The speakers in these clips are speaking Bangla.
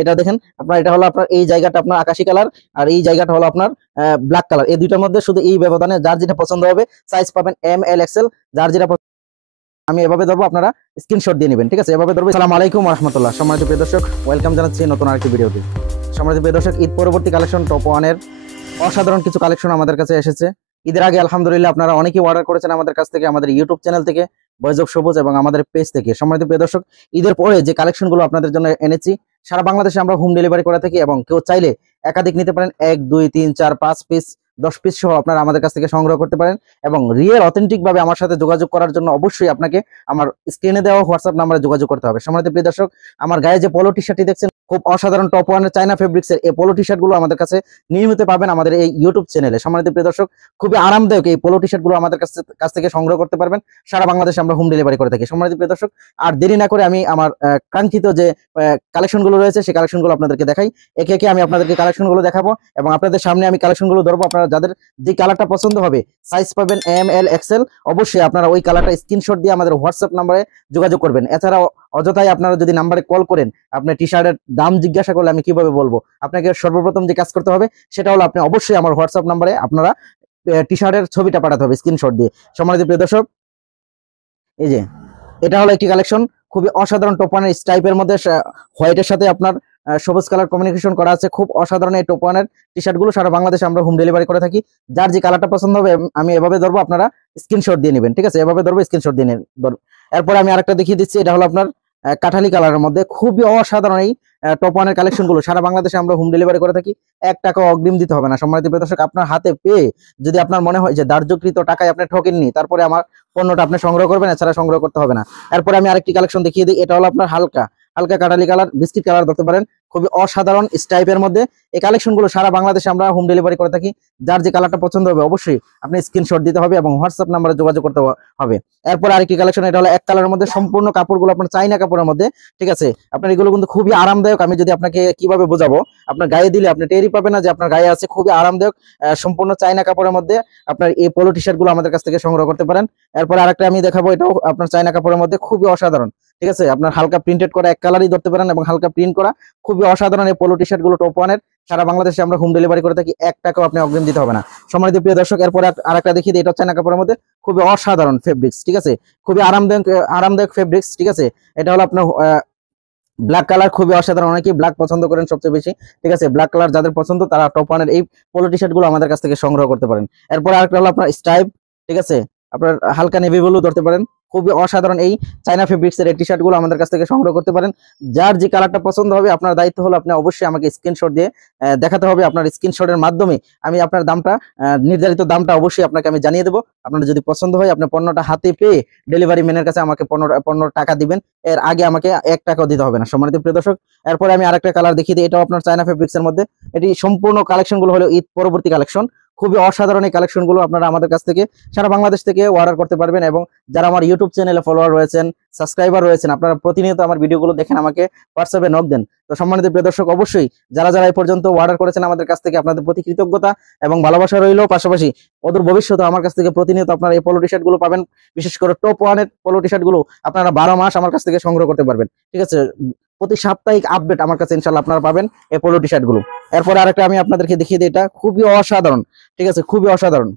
এটা দেখেন আপনার, এটা হলো আপনার এই জায়গাটা আপনার আকাশি কালার, আর এই জায়গাটা হলো আপনার ব্ল্যাক কালার। এই দুইটার মধ্যে শুধু এই ব্যবধানে যার যেটা পছন্দ হবে সাইজ পাবেন এম এল এক্সেল, যার যেটা আমি এভাবে ধরবো, আপনারা স্ক্রিনশট দিয়ে নেবেন, ঠিক আছে? এভাবে ধরবো। আসসালামু আলাইকুম ওয়া রাহমাতুল্লাহ। সম্মানিত প্রিয় দর্শক, ওয়েলকাম জানাচ্ছি নতুন আরেকটি ভিডিওতে। সম্মানিত প্রিয় দর্শক, ঈদ পরবর্তী কালেকশন টপ ওয়ানের অসাধারণ কিছু কালেকশন আমাদের কাছে এসেছে। ঈদের আগে আলহামদুলিল্লাহ আপনারা অনেকেই অর্ডার করেছেন আমাদের কাছ থেকে, আমাদের ইউটিউব চ্যানেল থেকে, ভয়েস অফ সবুজ এবং আমাদের পেজ থেকে। সম্মানিত প্রিয় দর্শক, ঈদের পরে যে কালেকশনগুলো আপনাদের জন্য এনেছি, সারা বাংলাদেশে আমরা হোম ডেলিভারি করে থাকি এবং কেউ চাইলে একাধিক নিতে পারেন, 1 2 3 4 5 পিস 10 পিস সহ আপনারা আমাদের কাছ থেকে সংগ্রহ করতে পারেন। এবং রিয়েল অথেন্টিক ভাবে আমার সাথে যোগাযোগ করার জন্য অবশ্যই আপনাকে আমার স্ক্রিনে দেওয়া হোয়াটসঅ্যাপ নাম্বারে যোগাযোগ করতে হবে। সম্মানিত প্রিয় দর্শক, আমার গায়ে যে পলো টি শার্টটি দেখছেন, খুব অসাধারণ টপ ওয়ানের চায়না ফেব্রিক্সের এই পলো টি শার্ট গুলো আমাদের কাছে নিয়মিত পাবেন আমাদের এই ইউটিউব চ্যানেলে। সম্মানিত প্রিয় দর্শক, খুবই আরামদায়ক এই পলো টি শার্ট গুলো আমাদের কাছ থেকে সংগ্রহ করতে পারবেন। সারা বাংলাদেশে আমরা হোম ডেলিভারি করে থাকি। সম্মানিত প্রিয় দর্শক, আর দেরি না করে আমি আমার কাঙ্ক্ষিত যে কালেকশন গুলো রয়েছে সেই কালেকশন গুলো আপনাদেরকে দেখাই। একে একে আমি আপনাদেরকে কালেকশন গুলো দেখাবো এবং আপনাদের সামনে আমি কালেকশন গুলো ধরবো। আপনারা যাদের যে কালারটা পছন্দ হবে, সাইজ পাবেন এম এল এক্সেল, অবশ্যই আপনারা ওই কালারটা স্ক্রিনশট দিয়ে আমাদের হোয়াটসঅ্যাপ নাম্বারে যোগাযোগ করবেন। এছাড়াও অযথাই আপনারা যদি নাম্বারে কল করেন, আপনি টি শার্টের দাম জিজ্ঞাসা করলে আমি কিভাবে বলবো? আপনাকে সর্বপ্রথম যে কাজ করতে হবে সেটা হলো আপনি অবশ্যই আমার হোয়াটসঅ্যাপ নাম্বারে আপনারা টি শার্টের ছবিটা পাঠাতে হবে স্ক্রিনশট দিয়ে। সম্মানিত প্রিয় দর্শক, এই যে এটা হলো একটি কালেকশন, খুবই অসাধারণ টোপানের স্টাইপের মধ্যে হোয়াইটের সাথে আপনার সবুজ কালার কমিউনিকেশন করা আছে। খুব অসাধারণ এই টোপানের টি শার্ট গুলো সারা বাংলাদেশে আমরা হোম ডেলিভারি করে থাকি। যার যে কালারটা পছন্দ হবে আমি এভাবে ধরবো, আপনারা স্ক্রিনশট দিয়ে নেবেন, ঠিক আছে? এভাবে ধরবো, স্ক্রিনশট দিয়ে নেবেন। এরপরে আমি আরেকটা দেখিয়ে দিচ্ছি, এটা হলো আপনার কাঠালি কালারের মধ্যে খুবই অসাধারণ এই টপ ওয়ানের কালেকশন গুলো সারা বাংলাদেশে আমরা হোম ডেলিভারি করে থাকি। 1 টাকা অগ্রিম দিতে হবে না। সম্মানিত প্রিয় দর্শক, আপনার হাতে পেয়ে যদি আপনার মনে হয় যে ধার্যকৃত টাকায় আপনি ঠকেননি, তারপরে আমার পণ্যটা আপনি সংগ্রহ করবেন, এছাড়া সংগ্রহ করতে হবে না। এরপরে আমি আরেকটি কালেকশন দেখিয়ে দিই। এটা হলো আপনার হালকা হালকা কাঠালি কালার, বিস্কিট কালার ধরতে পারেন, খুবই অসাধারণ স্টাইপের মধ্যে। এই কালেকশন গুলো সারা বাংলাদেশে আমরা হোম ডেলিভারি করে থাকি। যার যে কালারটা পছন্দ হবে অবশ্যই আপনি স্ক্রিনশট দিতে হবে এবং হোয়াটসঅ্যাপ নাম্বারে যোগাযোগ করতে হবে। এরপর আরেকটি কালেকশন, এটা হলো এক কালারের মধ্যে, সম্পূর্ণ কাপড়গুলো আপনার চাইনা কাপড়ের মধ্যে, ঠিক আছে? আপনার এগুলো কিন্তু খুবই আরামদায়ক। আমি যদি আপনাকে কিভাবে বোঝাবো, আপনার গায়ে দিলে আপনি টেরই পাবেন না যে আপনার গায়ে আছে। খুবই আরামদায়ক, সম্পূর্ণ চাইনা কাপড়ের মধ্যে আপনার এই পোলো টি শার্ট গুলো আমাদের কাছ থেকে সংগ্রহ করতে পারেন। এরপর আরেকটা আমি দেখাবো, এটাও আপনার চাইনা কাপড়ের মধ্যে, খুবই অসাধারণ, ঠিক আছে? আপনার হালকা প্রিন্টেড করা এক কালারই ধরতে পারেন এবং হালকা প্রিন্ট করা, খুবই অসাধারণ এই পোলো টি শার্ট গুলো টপ ওয়ানের সারা বাংলাদেশে আমরা হোম ডেলিভারি করে থাকি। 1 টাকাও আপনি অগ্রিম দিতে হবে না। সম্মানিত প্রিয় দর্শক, এরপরে আরেকটা দেখিয়ে দিই, এটা চাইনা কাপড়ের মধ্যে, খুবই অসাধারণ ফেব্রিক্স, ঠিক আছে? খুবই আরামদায়ক ফেব্রিক্স, ঠিক আছে? এটা হলো আপনার ব্ল্যাক কালার, খুবই অসাধারণ। অনেকেই ব্ল্যাক পছন্দ করেন সবচেয়ে বেশি, ঠিক আছে? ব্ল্যাক কালার যাদের পছন্দ তারা টপ ওয়ানের এই পোলো টি শার্ট গুলো আমাদের কাছ থেকে সংগ্রহ করতে পারেন। এরপর আরেকটা হলো আপনার স্টাইপ, ঠিক আছে? আপনার হালকা নেভি ব্লু ধরতে পারেন, খুবই অসাধারণ এই চাইনা ফেব্রিক্স এর এই টি শার্ট গুলো আমাদের কাছ থেকে সংগ্রহ করতে পারেন। যার যে কালারটা পছন্দ হবে আপনার দায়িত্ব হলো আপনি অবশ্যই আমাকে স্ক্রিনশট দিয়ে দেখাতে হবে। আপনার স্ক্রিনশটের মাধ্যমে আমি আপনার দামটা, নির্ধারিত দামটা অবশ্যই আপনাকে আমি জানিয়ে দেবো। আপনার যদি পছন্দ হয় আপনি পণ্যটা হাতে পেয়ে ডেলিভারি ম্যানের কাছে আমাকে পণ্য টাকা দিবেন, এর আগে আমাকে 1 টাকাও দিতে হবে না। সম্মানিত প্রিয় দর্শক, এরপরে আমি আরেকটা কালার দেখিয়ে দিই, এটাও আপনার চায়না ফেব্রিক্স এর মধ্যে। এটি সম্পূর্ণ কালেকশন গুলো হলো ঈদ পরবর্তী কালেকশন। খুবই অসাধারণ এই কালেকশন গুলো আপনারা আমাদের কাছ থেকে সারা বাংলাদেশ থেকে অর্ডার করতে পারবেন। এবং যারা আমার ইউটিউব চ্যানেলে ফলোয়ার রয়েছেন, সাবস্ক্রাইবার রয়েছেন, আপনারা প্রতিনিয়ত আমার ভিডিওগুলো দেখেন, আমাকে হোয়াটসঅ্যাপে নক দেন। তো সম্মানিত প্রিয় দর্শক, অবশ্যই যারা যারা এই পর্যন্ত অর্ডার করেছেন আমাদের কাছ থেকে, আপনাদের প্রতি কৃতজ্ঞতা এবং ভালোবাসা রইল। পাশাপাশি অদূর ভবিষ্যতে আমার কাছ থেকে প্রতিনিয়ত আপনারা এই পোলো টি শার্ট গুলো পাবেন। বিশেষ করে টপ ওয়ানের পোলো টি শার্ট গুলো আপনারা 12 মাস আমার কাছ থেকে সংগ্রহ করতে পারবেন, ঠিক আছে? প্রতি সাপ্তাহিক আপডেট আমার কাছে ইনশাল্লাহ আপনারা পাবেন এই পোলো টি শার্ট গুলো। এরপরে আরেকটা আমি আপনাদেরকে দেখিয়ে দিই, এটা খুবই অসাধারণ, ঠিক আছে? খুবই অসাধারণ,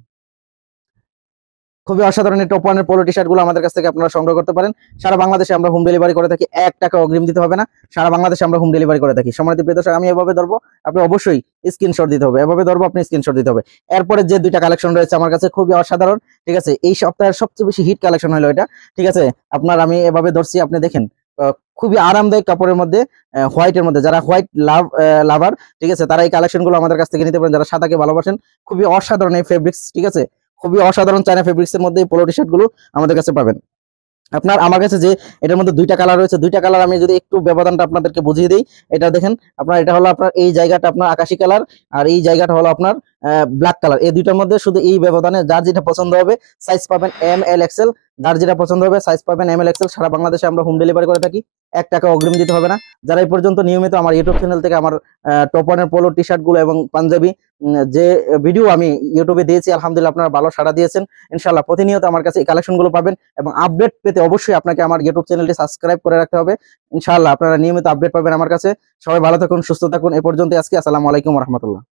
খুবই অসাধারণ এই টপ ওয়ানের পোলো টি শার্ট গুলো আমাদের কাছ থেকে আপনারা সংগ্রহ করতে পারেন। সারা বাংলাদেশে আমরা হোম ডেলিভারি করে থাকি। 1 টাকা অগ্রিম দিতে হবে না। সারা বাংলাদেশে আমরা হোম ডেলিভারি করে থাকি। সম্মানিত প্রিয় দর্শক, আমি এভাবে ধরবো, আপনি অবশ্যই স্ক্রিনশট দিতে হবে। এভাবে ধরবো, আপনি স্ক্রিনশট দিতে হবে। এরপরে যে দুইটা কালেকশন রয়েছে আমার কাছে, খুবই অসাধারণ, ঠিক আছে? এই সপ্তাহের সবচেয়ে বেশি হিট কালেকশন হলো এটা, ঠিক আছে? আপনার আমি এভাবে ধরছি, আপনি দেখেন, খুবই আরামদায়ক কাপড়ের মধ্যে, হোয়াইটের মধ্যে। যারা হোয়াইট লাভার, ঠিক আছে, তারা এই কালেকশন গুলো আমাদের কাছ থেকে নিতে পারেন। যারা সাদাকে ভালোবাসেন, খুবই অসাধারণ এই ফেব্রিক্স, ঠিক আছে? খুবই অসাধারণ চায়না ফেব্রিক্স এর মধ্যে এই পোলো টি শার্ট গুলো আমাদের কাছে পাবেন। আপনার আমার কাছে যে এটার মধ্যে দুইটা কালার রয়েছে, দুইটা কালার আমি যদি একটু ব্যবধানটা আপনাদেরকে বুঝিয়ে দিই, এটা দেখেন আপনার, এটা হলো আপনার এই জায়গাটা আপনার আকাশি কালার, আর এই জায়গাটা হলো আপনার ব্ল্যাক কালার, এই দুইটার মধ্যে শুধু এই ব্যবধানে যার যেটা পছন্দ হবে সাইজ পাবেন এম এল এক্সেল। যার যেটা পছন্দ হবে সাইজ পাবেন এম এল এক্সেল। সারা বাংলাদেশে আমরা হোম ডেলিভারি করে থাকি, 1 টাকা অগ্রিম দিতে হবে না। যারা এই পর্যন্ত নিয়মিত আমার ইউটিউব চ্যানেল থেকে আমার টপ ওয়ানের পোলো টি শার্ট গুলো এবং পাঞ্জাবি যে ভিডিও আমি ইউটিউবে দিয়েছি, আলহামদুলিল্লাহ আপনারা ভালো সাড়া দিয়েছেন। ইনশাআল্লাহ প্রতিনিয়ত আমার কাছে এই কালেকশন গুলো পাবেন এবং আপডেট পেতে অবশ্যই আপনাকে আমার ইউটিউব চ্যানেলটি সাবস্ক্রাইব করে রাখতে হবে। ইনশাআল্লাহ আপনারা নিয়মিত আপডেট পাবেন আমার কাছে। সবাই ভালো থাকুন, সুস্থ থাকুন। এ পর্যন্ত আজকে আসসালামু আলাইকুম রহমতুল্লাহ।